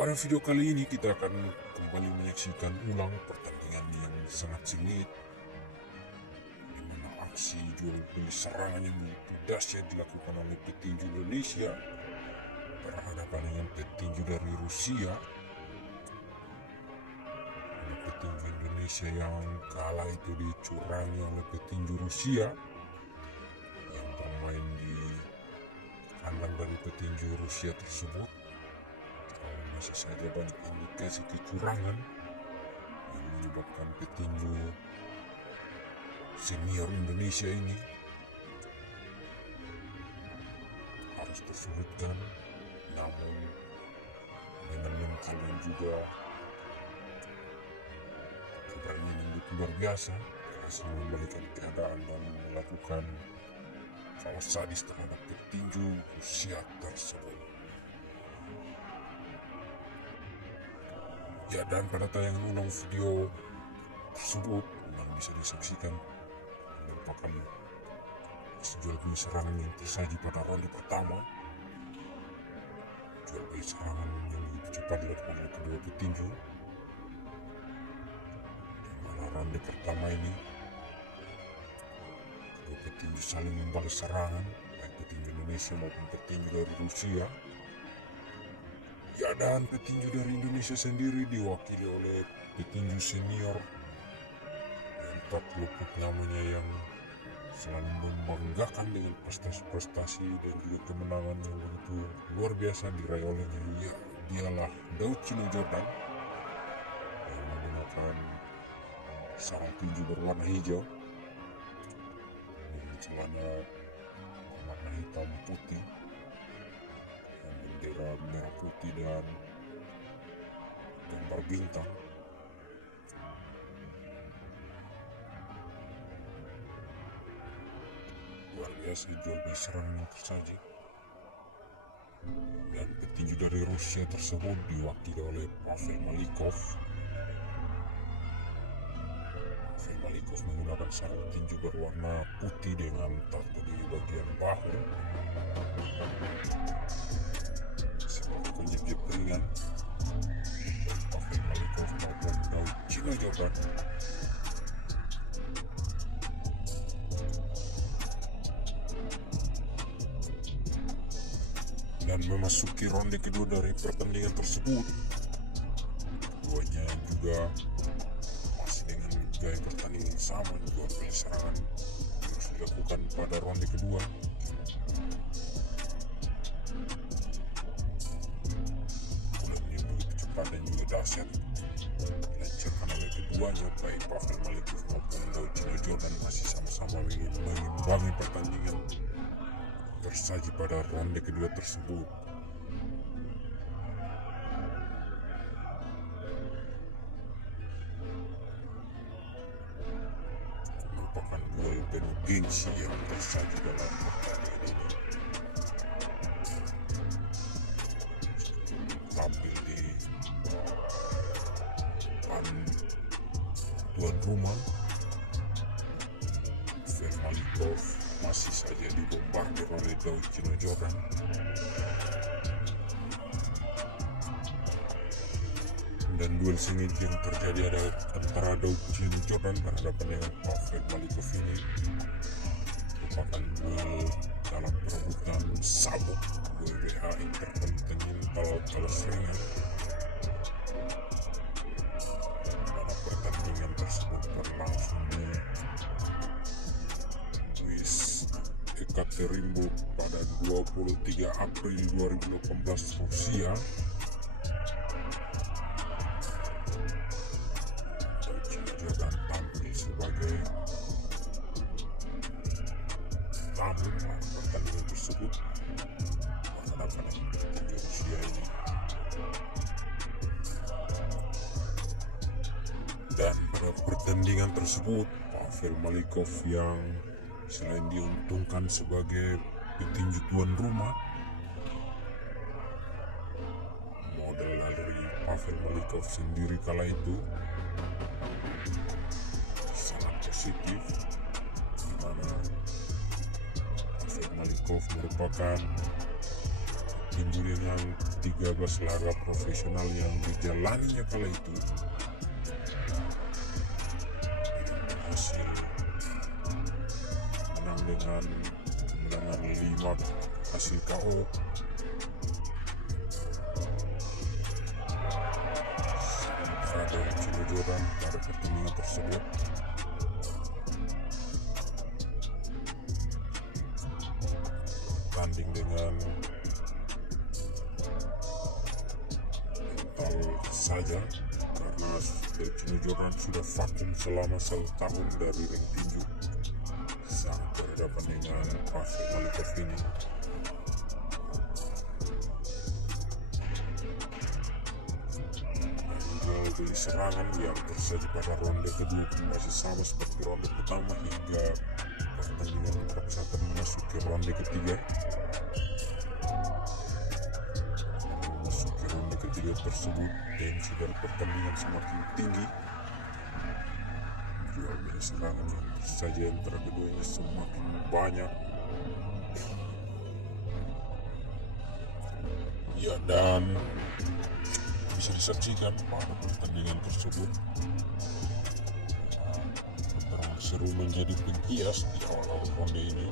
Pada video kali ini kita akan kembali menyaksikan ulang pertandingan yang sangat sengit, di mana aksi jual beli serangan yang begitu dahsyat dilakukan oleh petinju Indonesia berhadapan dengan petinju dari Rusia. Petinju Indonesia yang kalah itu dicurangi oleh petinju Rusia yang bermain di kandang dari petinju Rusia tersebut. Masih saja banyak indikasi kecurangan yang menyebabkan petinju senior Indonesia ini harus tersulitkan, namun dengan mental dan juga keberanian yang begitu luar biasa berhasil membalikan keadaan dan melakukan faul sadis terhadap petinju Rusia tersebut. Ya, dan pada tayangan ulang video tersebut yang bisa disaksikan merupakan jual beli serangan yang tersaji pada ronde pertama. Jual beli serangan yang begitu cepat dilakukan oleh kedua petinju, di mana ronde pertama ini kedua petinju saling membalas serangan, baik petinju Indonesia maupun petinju dari Rusia. Ya, dan petinju dari Indonesia sendiri diwakili oleh petinju senior yang tak luput namanya, yang selalu membanggakan dengan prestasi-prestasi dan juga kemenangan yang begitu luar biasa diraih olehnya. Ya, dialah Daud Chino Jordan yang menggunakan sarung tinju berwarna hijau dengan celana berwarna hitam putih, bendera merah putih dan gambar bintang. Luar biasa jual beli serangan yang tersaji. Dan petinju dari Rusia tersebut diwakili oleh Pavel Malikov. Pavel Malikov menggunakan sarung tinju berwarna putih dengan tato di bagian bahu, penjepit ringan. Pavel Malikov maupun Daud Chino Jordan dan memasuki ronde kedua dari pertandingan tersebut. Keduanya juga masih dengan gaya pertandingan sama, jual beli serangan terus dilakukan pada ronde kedua. Dan juga dahsyat dilancarkan oleh keduanya, baik Pavel Malikov maupun Daud Chino Jordan masih sama-sama ingin mengimbangi pertandingan tersaji pada ronde kedua tersebut. Merupakan duel penuh gengsi yang tersaji dalam pertandingan ini. Tampil di tuan rumah, Pavel Malikov masih saja dibombardir oleh Daud Chino Jordan. Dan duel sengit yang terjadi antara Daud Chino Jordan berhadapan dengan Pavel Malikov ini merupakan duel dalam perebutan sabuk WBA Intercontinental kalah ringan. Pertandingan tersebut berlangsung di Ekaterinburg pada 23 April 2018 Rusia. Jordan tampil sebagai tamu pertandingan tersebut berhadapan dengan Rusia ini. Dan pada pertandingan tersebut Pavel Malikov yang selain diuntungkan sebagai petinju tuan rumah, modal dari Pavel Malikov sendiri kala itu sangat positif, di mana Pavel Malikov merupakan petinju dengan 13 laga profesional yang dijalaninya kala itu berhasil menang dengan kemenangan 5 hasil KO. Ada Chino Jordan pada pertandingan tersebut tanding dengan mental saja karena Chino Jordan sudah vakum selama 1 tahun dari ring tinju saat berhadapan dengan Pavel Malikov ini. Dari serangan yang terjadi pada ronde kedua masih sama seperti ronde pertama hingga pertandingan dipaksakan memasuki ronde ketiga. Memasuki ronde ketiga tersebut tensi dari pertandingan semakin tinggi. Jual beli serangan yang tersaji antara keduanya semakin banyak. Ya, dan bisa disaksikan pada pertandingan tersebut pertarungan seru menjadi penghias di awal ronde ini,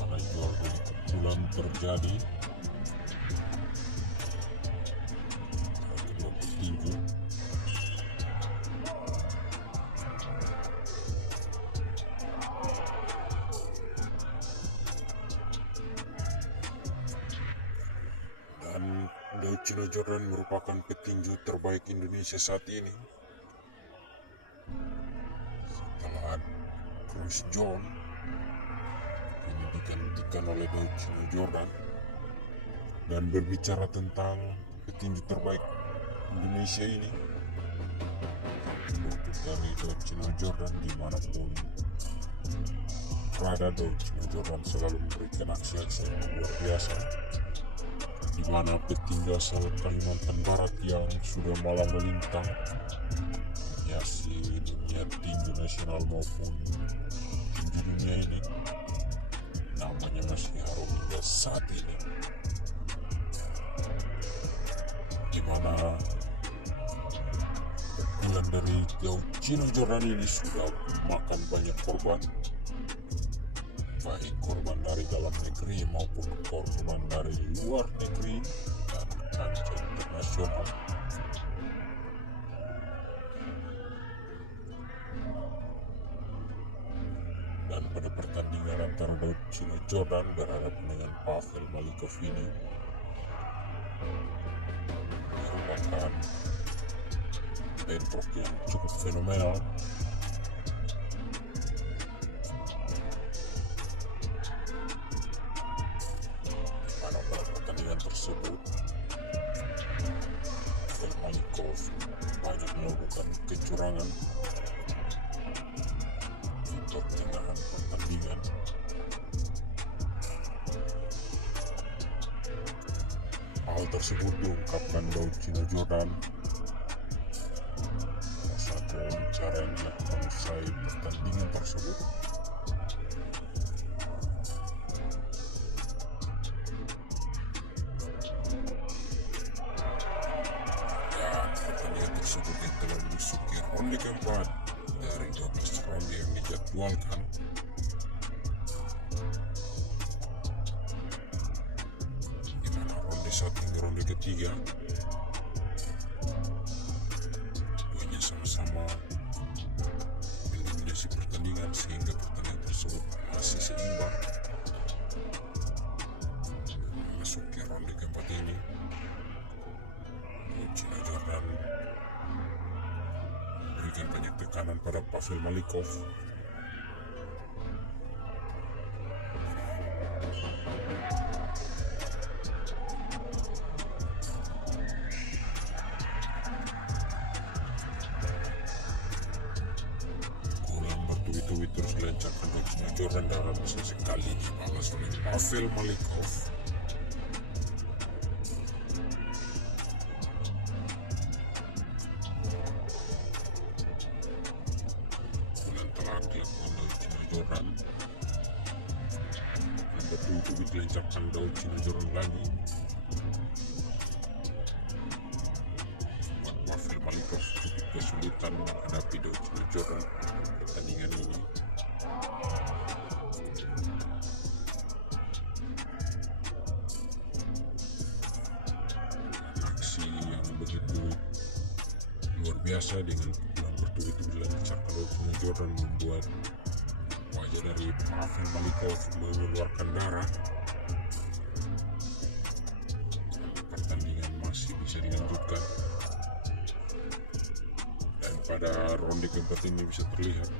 mana jual beli pukulan terjadi antara kedua petinju. Chino Jordan merupakan petinju terbaik Indonesia saat ini setelah Chris John ini digantikan oleh Chino Jordan. Dan berbicara tentang petinju terbaik Indonesia ini, untuk dari Chino Jordan dimanapun berada, Chino Jordan selalu memberikan aksi-aksi yang luar biasa, di mana petinju asal Kalimantan Barat yang sudah malang melintang hiasi dunia tinju nasional maupun tinju dunia ini, namanya masih harum hingga saat ini, di mana pukulan dari Chino Jordan ini sudah makan banyak korban, baik korban dari dalam negeri maupun korban dari luar negeri dan kancah internasional. Dan pada pertandingan antara Chino Jordan berhadapan dengan Pavel Malikov ini merupakan bentrok yang cukup fenomenal. Tersebut Pavel Malikov banyak melakukan kecurangan di pertengahan pertandingan. Hal tersebut diungkapkan Chino Jordan saat wawancaranya menusai pertandingan tersebut. Tersebut yang telah memasuki ronde keempat dari 12 ronde yang dijadwalkan. Di mana ronde 1 hingga ronde ketiga keduanya sama-sama mendominasi pertandingan sehingga pertandingan tersebut masih seimbang. Memasuki ronde keempat ini, Chino Jordan memberikan banyak tekanan pada Pavel Malikov. Pukulan bertubi-tubi terus dilancarkan oleh Chino Jordan dalam sesekali dibalas oleh Pavel Malikov. Jordan bertubi-tubi dilancarkan Chino Jordan lagi. akan menghadapi Dojino Jordan pertandingan ini. Aksi yang begitu luar biasa dengan pukulan bertubi-tubi dilancarkan Dojino Jordan membuat wajah dari Pavel Malikov mengeluarkan darah. Pertandingan masih bisa dilanjutkan, dan pada ronde keempat ini bisa terlihat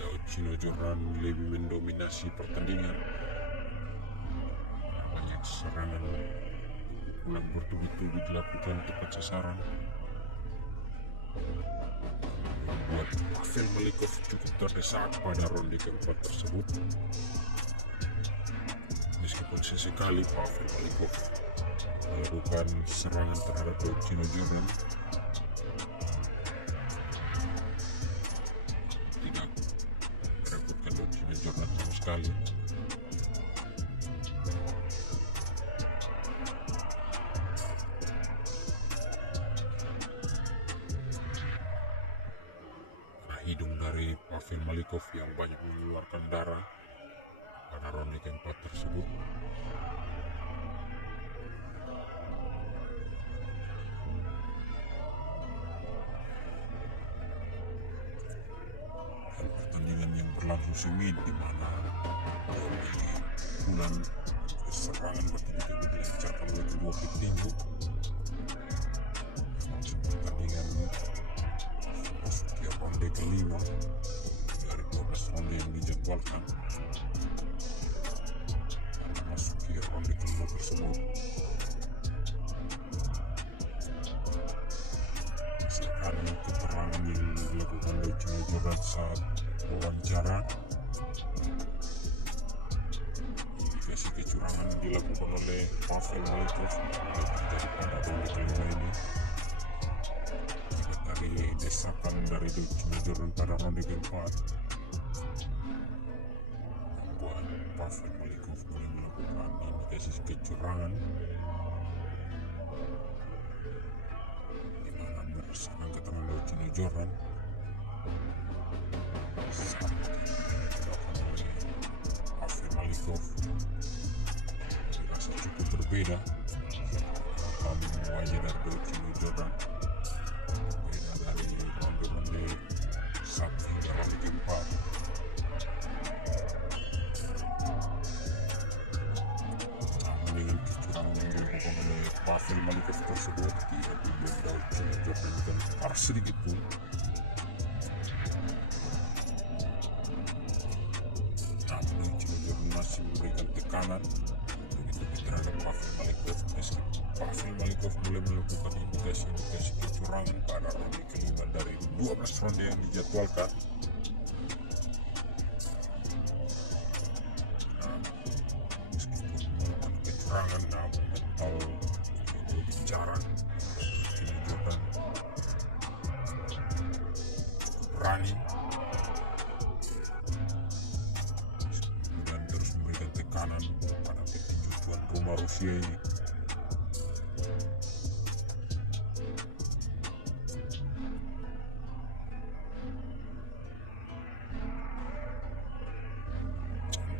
Dojino Jordan lebih mendominasi pertandingan. Banyak serangan pukulan bertubi-tubi dilakukan tepat sasaran, membuat Pavel Malikov cukup terdesak pada ronde keempat tersebut. Meskipun sesekali Pavel Malikov melakukan serangan terhadap Dojino Jordan, tidak merepotkan Dojino Jordan sama sekali. Hidung dari Pavel Malikov yang banyak mengeluarkan darah pada ronde keempat tersebut. Dan pertandingan yang berlangsung sengit di mana pukulan serangan bertubi-tubi dilancarkan oleh kedua petinju. Pertandingan memasuki ronde kelima dari 12 ronde yang dijadwalkan. Memasuki ronde kelima tersebut, sekarang keterangan yang dilakukan Dojino Jordan saat wawancara, indikasi kecurangan dilakukan oleh Pavel Malikov yang terjadi pada ronde kelima ini. Dari desakan dari Dojino Jordan pada ronde keempat membuat Pavel Malikov mulai melakukan indikasi kecurangan, di mana berdasarkan keterangan Dojino Jordan saat dilakukan oleh Pavel Malikov dirasa cukup berbeda. Wajah dari Dojino Jordan berbeda dari ronde-ronde 1 hingga ronde keempat. Dengan kecurangan yang dilakukan oleh Pavel Malikov tersebut, tidak membuat Dojino Jordan gentar sedikit pun. Namun Dojino Jordan masih memberikan tekanan begitu terhadap Pavel Malikov, meski Pavel Malikov mulai melakukan indikasi-indikasi kecurangan pada ronde kelima dari 12 ronde yang dijadwalkan. Meskipun melakukan kecurangan, namun mental itu bicara Dojino Jordan berani dan terus memberikan tekanan pada petinju tuan rumah Rusia ini.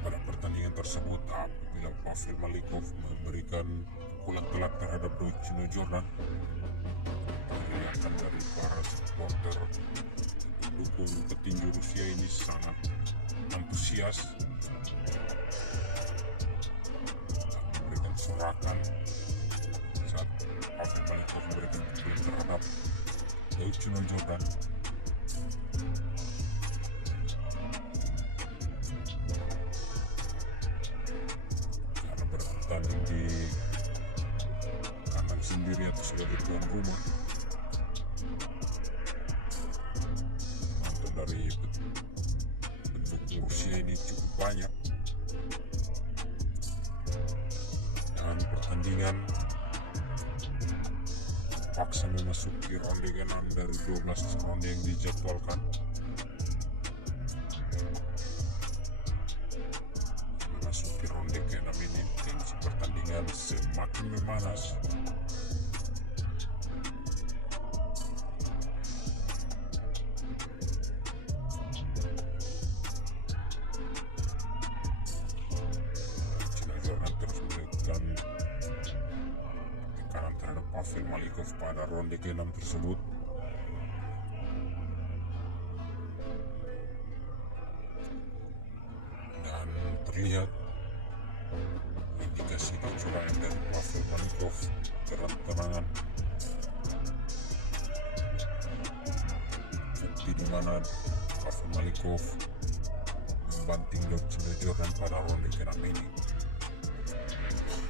Pada pertandingan tersebut, apabila Pavel Malikov memberikan pukulan telak terhadap Dojino Jordan, teriakan dari para supporter pendukung petinju Rusia ini sangat antusias dan memberikan sorakan saat Pavel Malikov memberikan pukulan terhadap Dojino Jordan. Karena bertanding di kandang sendiri atau sebagai tuan rumah, penonton dari pendukung Rusia ini cukup banyak, dan pertandingan paksa memasuki ronde ke-6 dari 12 ronde yang dijadwalkan. Memasuki ronde ke-6 ini, tensi pertandingan semakin memanas. Pavel Malikov pada ronde ke-6 tersebut. Dan terlihat indikasi kecurangan dari Pavel Malikov terang-terangan, bukti di mana Pavel Malikov membanting Dovcino Jordan pada ronde ke-6 ini.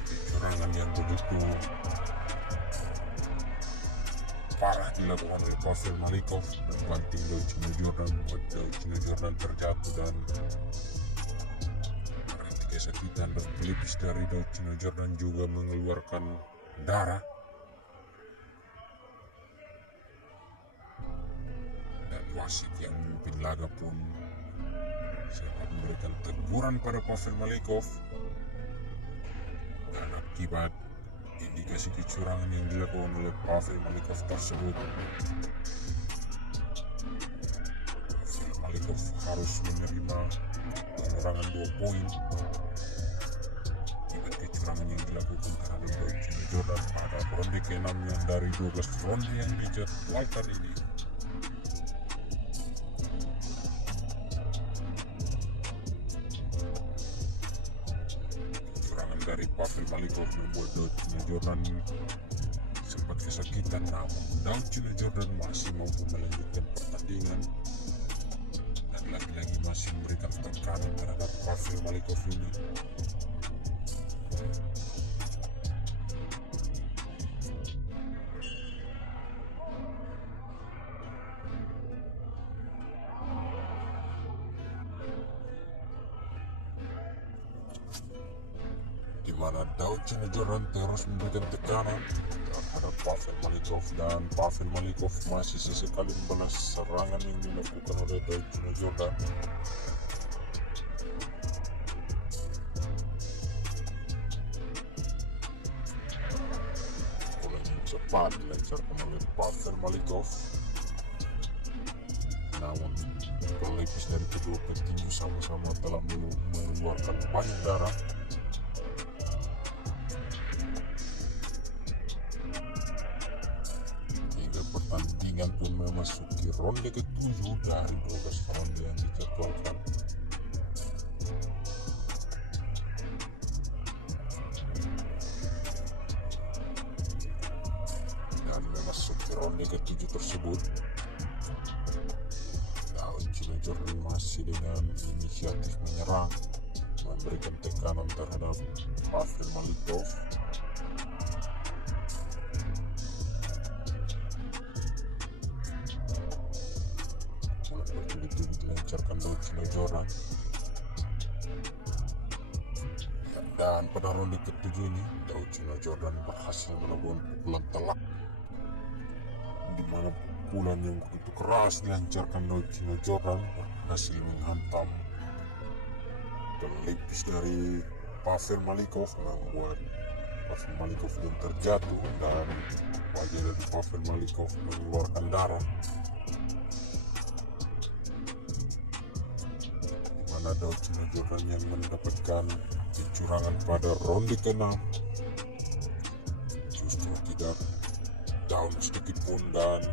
Kecurangan yang begitu parah dilakukan oleh Pavel Malikov, membanting Dovcino Jordan, membuat Dovcino Jordan terjatuh dan kesakitan, dan pelipis dari Dovcino Jordan juga mengeluarkan darah. Dan wasit yang memimpin laga pun sempat memberikan teguran pada Pavel Malikov. Dan akibat indikasi kecurangan yang dilakukan oleh Pavel Malikov tersebut, Pavel Malikov harus menerima pengurangan 2 poin akibat kecurangan yang dilakukan terhadap Dovcino Jordan pada ronde ke-6 yang dari 12 ronde yang dijadwalkan ini. Kecurangan dari Pavel Malikov membuat Dovcino Jordan sempat kesakitan, namun Dovcino Jordan masih mampu melanjutkan pertandingan dan lagi-lagi masih memberikan tekanan terhadap Pavel Malikov ini. Di mana Dovcino Jordan terus memberikan tekanan terhadap Pavel Malikov, dan Pavel Malikov masih sesekali membalas serangan yang dilakukan oleh Dovcino Jordan. Bola yang cepat dilancarkan oleh Pavel Malikov, namun pelipis dari kedua petinju sama-sama telah mengeluarkan banyak darah. Pertandingan pun memasuki ronde ke-7 dari 12 ronde yang dijadwalkan. Dan memasuki ronde ke-7 tersebut, Dovcino Jordan masih dengan inisiatif menyerang, memberikan tekanan terhadap Pavel Malikov. Bertubi-tubi dilancarkan Dovcino Jordan. Dan pada ronde ke-7 ini, Dovcino Jordan berhasil melakukan pukulan telak, di mana pukulan yang begitu keras dilancarkan Dovcino Jordan berhasil menghantam pelipis dari Pavel Malikov, membuat Pavel Malikov yang terjatuh dan wajah dari Pavel Malikov mengeluarkan darah. Dovcino Jordan yang mendapatkan kecurangan pada ronde ke-6 justru tidak down sedikit pun, dan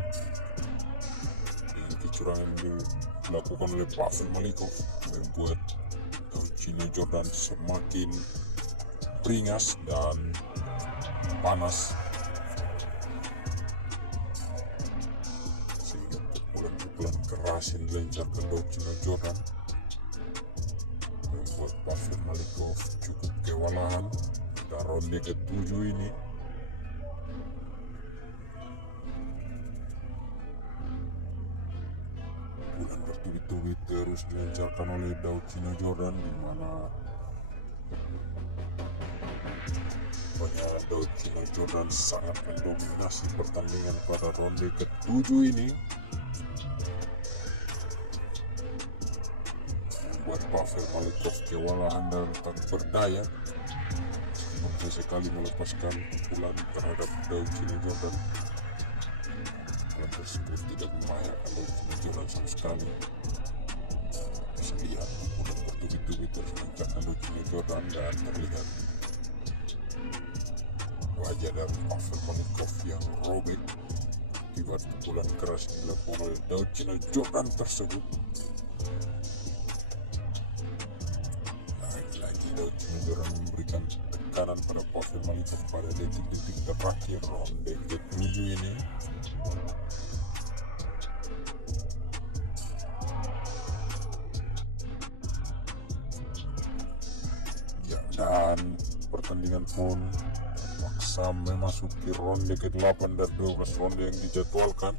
kecurangan yang dilakukan oleh Pavel Malikov membuat Dovcino Jordan semakin beringas dan panas, sehingga pukulan-pukulan keras yang dilancarkan Dovcino Jordan membuat Pavel Malikov cukup kewalahan pada ronde ke-7 ini. Pukulan bertubi-tubi terus dilancarkan oleh Dovcino Jordan, di mana Dovcino Jordan sangat mendominasi pertandingan pada ronde ke-7 ini, membuat Pavel Malikov kewalahan dan tak berdaya, meskipun sekali melepaskan pukulan terhadap Dovcino Jordan. Pukulan tersebut tidak membahayakan Dovcino Jordan sama sekali. Bisa lihat pukulan bertubi-tubi terus mencapai Dovcino Jordan, dan terlihat baja dari Pavel Malikov yang robek akibat pukulan keras yang dilakukan oleh Daud Jordan tersebut. Lagi-lagi Daud Jordan memberikan tekanan pada Pavel Malikov pada detik-detik terakhir ronde ke-7 ini. Ya, dan pertandingan pun terpaksa memasuki ronde ke-8 dari 12 ronde yang dijadwalkan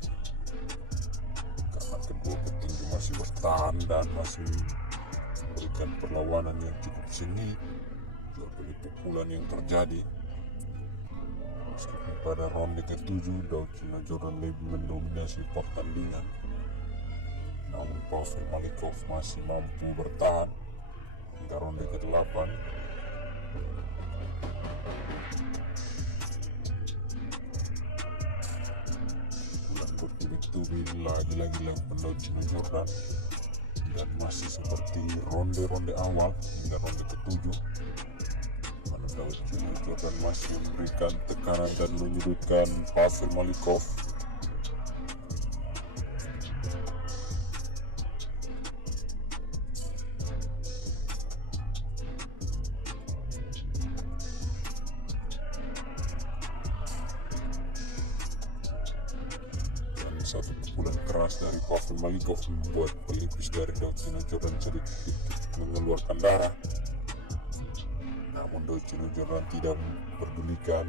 karena kedua petinju masih bertahan dan masih memberikan perlawanan yang cukup sengit dari pukulan yang terjadi. Meskipun pada ronde ke-7 Daud Jordan lebih mendominasi pertandingan, namun Pavel Malikov masih mampu bertahan hingga ronde ke-8. Bertubi-tubi lagi-lagi dilakukan Daud Jordan, dan masih seperti ronde-ronde awal hingga ronde ke-7, mana Daud Jordan masih memberikan tekanan dan menyudutkan Pavel Malikov. Satu pukulan keras dari Pavel Malikov membuat pelipis dari Daud Jordan sedikit mengeluarkan darah. Namun Daud Jordan tidak memperdulikan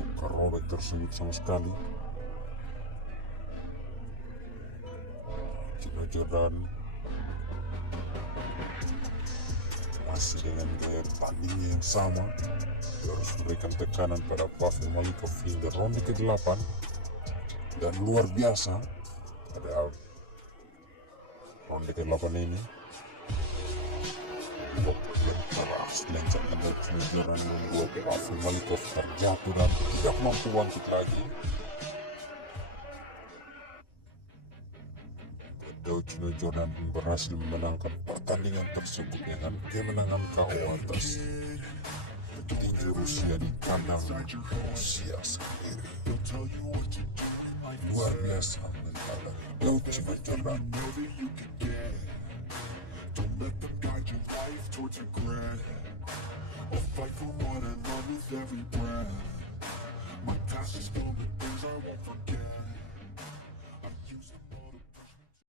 luka robek tersebut sama sekali. Daud Jordan masih dengan gaya tandingnya yang sama, dia harus memberikan tekanan pada Pavel Malikov hingga ronde ke-8. Dan luar biasa pada ronde ke-8 ini blok yang keras dan sangat Jordan membuat Pavel Malikov terjatuh dan tidak mampu bangkit lagi. Daud Jordan berhasil memenangkan pertandingan tersebut dengan kemenangan KO atas petinju Rusia di kandang Rusia sendiri. Luar biasa mental Daud Jordan. Don't let them guide your life towards regret. I'll fight for what I love with every breath. My past is